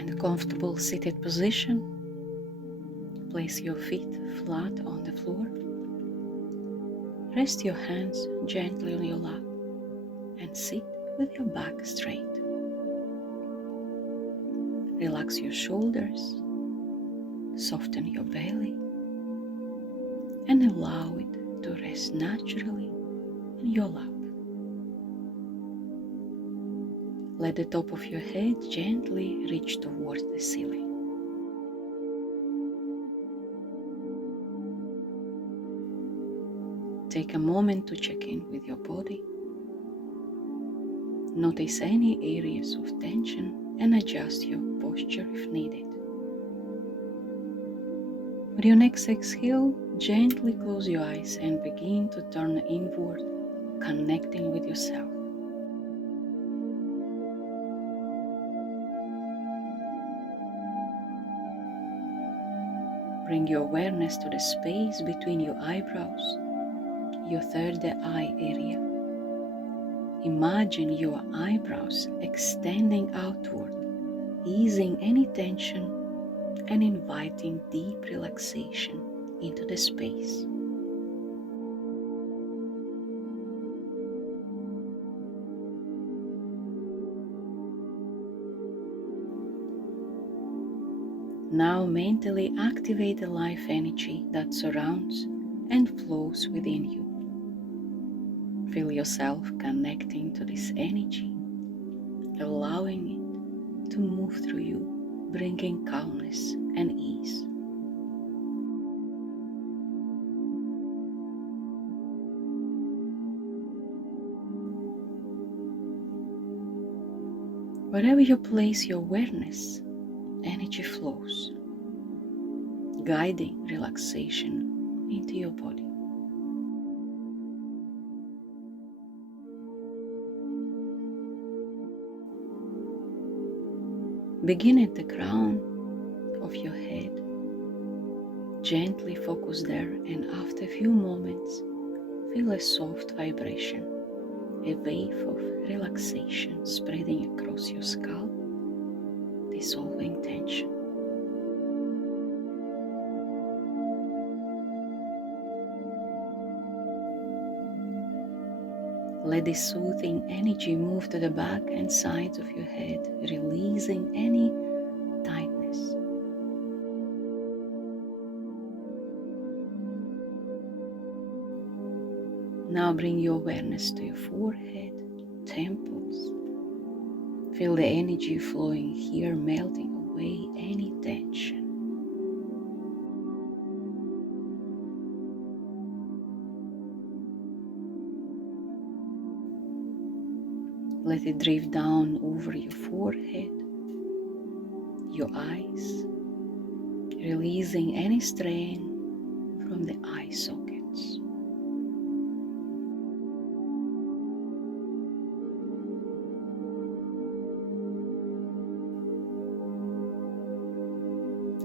Find a comfortable seated position. Place your feet flat on the floor. Rest your hands gently on your lap and sit with your back straight. Relax your shoulders, soften your belly, and allow it to rest naturally in your lap. Let the top of your head gently reach towards the ceiling. Take a moment to check in with your body. Notice any areas of tension and adjust your posture if needed. With your next exhale, gently close your eyes and begin to turn inward, connecting with yourself. Bring your awareness to the space between your eyebrows, your third eye area. Imagine your eyebrows extending outward, easing any tension and inviting deep relaxation into the space. Now mentally activate the life energy that surrounds and flows within you. Feel yourself connecting to this energy, allowing it to move through you, bringing calmness and ease. Wherever you place your awareness, energy flows, guiding relaxation into your body. Begin at the crown of your head. Gently focus there, and after a few moments, feel a soft vibration, a wave of relaxation spreading across your scalp, dissolving tension. Let this soothing energy move to the back and sides of your head, releasing any tightness. Now bring your awareness to your forehead, temples. Feel the energy flowing here, melting away any tension. Let it drift down over your forehead, your eyes, releasing any strain from the eye sockets.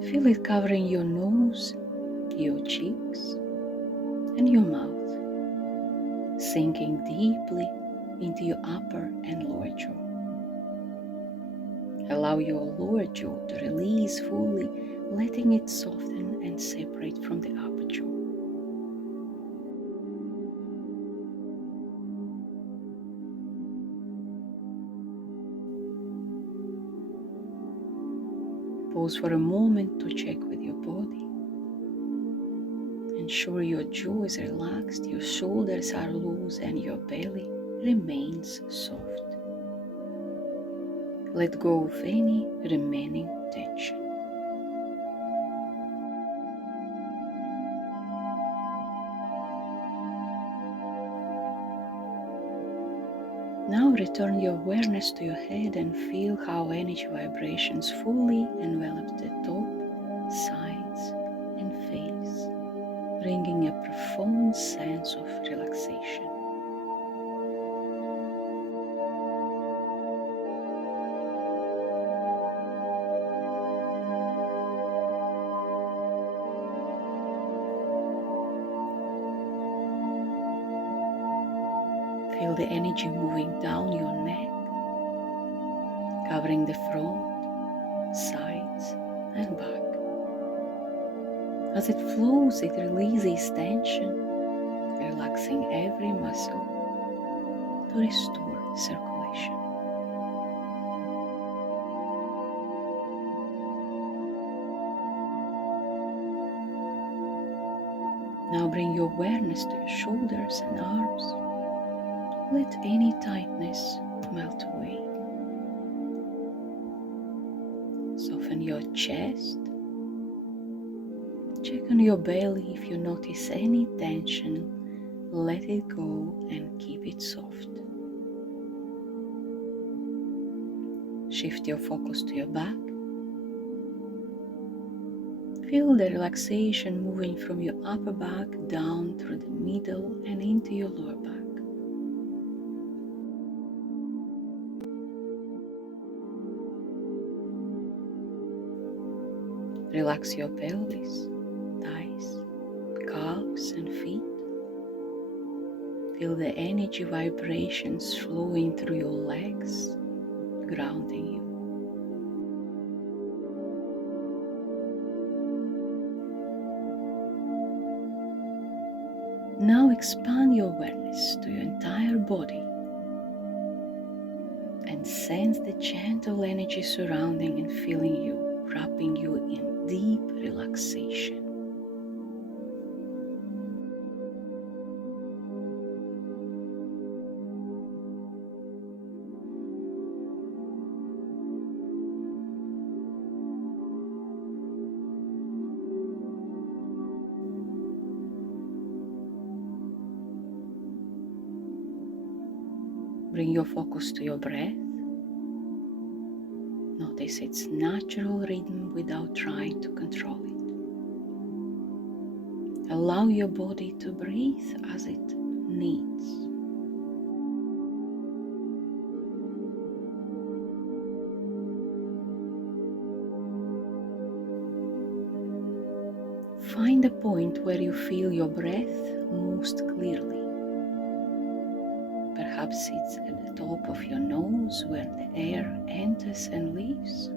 Feel it covering your nose, your cheeks, and your mouth, sinking deeply into your upper and lower jaw. Allow your lower jaw to release fully, letting it soften and separate from the upper jaw. Pause for a moment to check with your body. Ensure your jaw is relaxed, your shoulders are loose, and your belly remains soft. Let go of any remaining tension. Now return your awareness to your head and feel how energy vibrations fully envelop the top, sides, and face, bringing a profound sense of relaxation. Feel the energy moving down your neck, covering the front, sides and back. As it flows, it releases tension, relaxing every muscle to restore circulation. Now bring your awareness to your shoulders and arms. Let any tightness melt away. Soften your chest. Check on your belly. If you notice any tension, let it go and keep it soft. Shift your focus to your back. Feel the relaxation moving from your upper back down through the middle and into your lower back. Relax your pelvis, thighs, calves and feet. Feel the energy vibrations flowing through your legs, grounding you. Now expand your awareness to your entire body and sense the gentle energy surrounding and filling you, wrapping you in deep relaxation. Bring your focus to your breath. Notice its natural rhythm without trying to control it. Allow your body to breathe as it needs. Find a point where you feel your breath most clearly. Perhaps it's at the top of your nose where the air enters and leaves.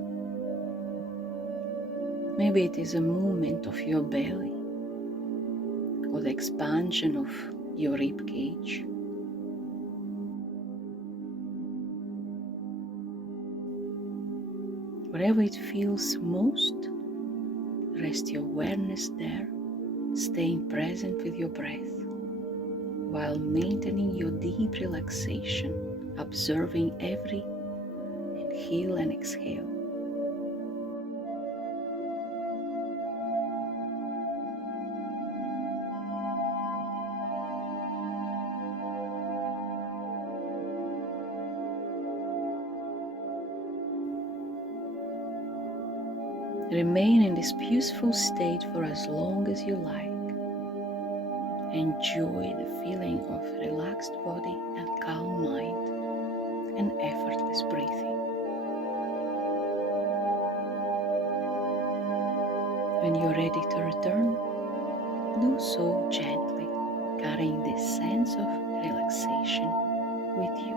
Maybe it is a movement of your belly or the expansion of your rib cage. Wherever it feels most, rest your awareness there, staying present with your breath, while maintaining your deep relaxation, observing every inhale and exhale. Remain in this peaceful state for as long as you like. Enjoy the feeling of relaxed body and calm mind and effortless breathing. When you're ready to return, do so gently, carrying this sense of relaxation with you.